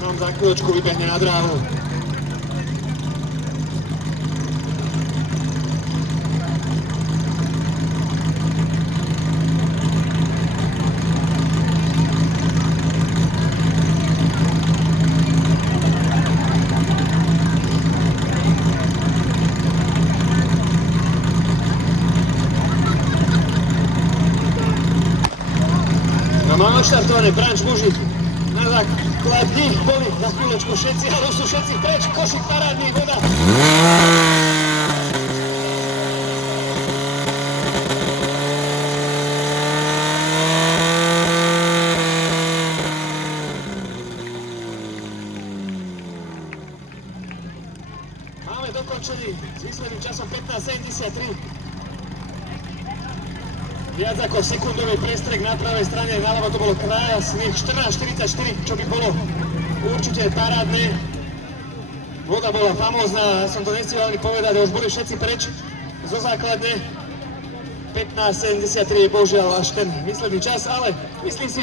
Nám za chvíľočku vybehne na dráhu. Mám odštartované branč muži. Na základ nich boli za chvíľočku všetci, ale už sú všetci preč. Košík parádny, voda. Máme dokončený s výsledným časom 15:73. Viac ako sekundový prestrek na pravej strane, naľavo to bolo krásnych 14:44, čo by bolo určite parádne. Voda bola famózna, ja som to nestihol ani povedať, už boli všetci preč zo základne. 15:73 je božiaľ až ten výsledný čas, ale myslím si,